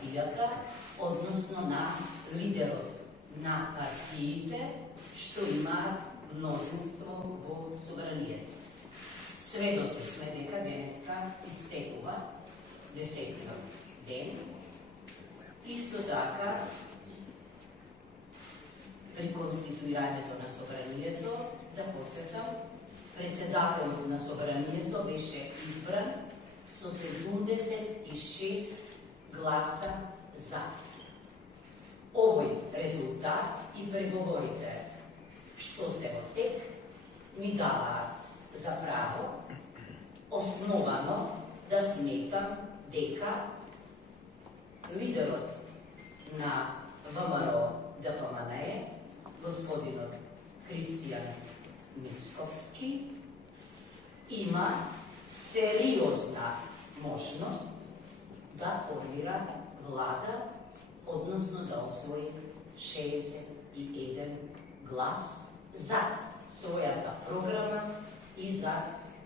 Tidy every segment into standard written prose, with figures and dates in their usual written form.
партијата, односно на лидерот на партиите што имаат мнозинство во собранието. Сведоци сме дека денеска истекува 10-тиот ден. Исто така, при конституирањето на собранието, да подсетам, председателот на собранието беше избран со 76 гласа за. Овој резултат и преговорите што се во тек ми даваат за право основано да сметам дека лидерот на ВМРО-ДПМНЕ, господинот Христијан Мицковски, има сериозна можност да формира влада, односно да освои 61 глас за својата програма и за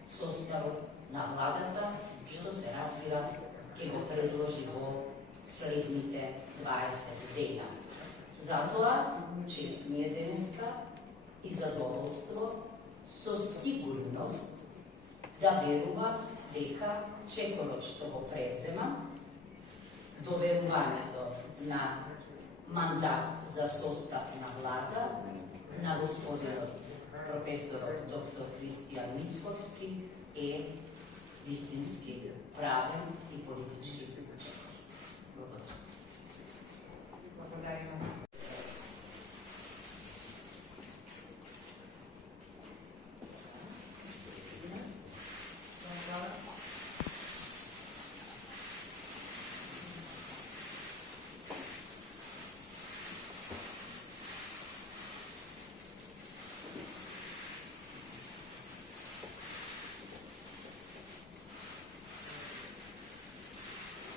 составот на владата, што се разбира ќе го предложи во следните 20 дена. Затоа, чест ми е денеска и задоволство со сигурност да верувам дека чекорот што го презема, доверувањето на мандат за состав на влада на господинот професорот доктор Христијан Мицковски е вистински правен и политички чекор. Благодарам. Благодарим.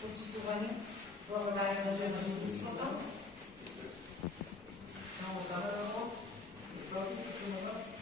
Почитување, благодарим за присуството. Много добро, против,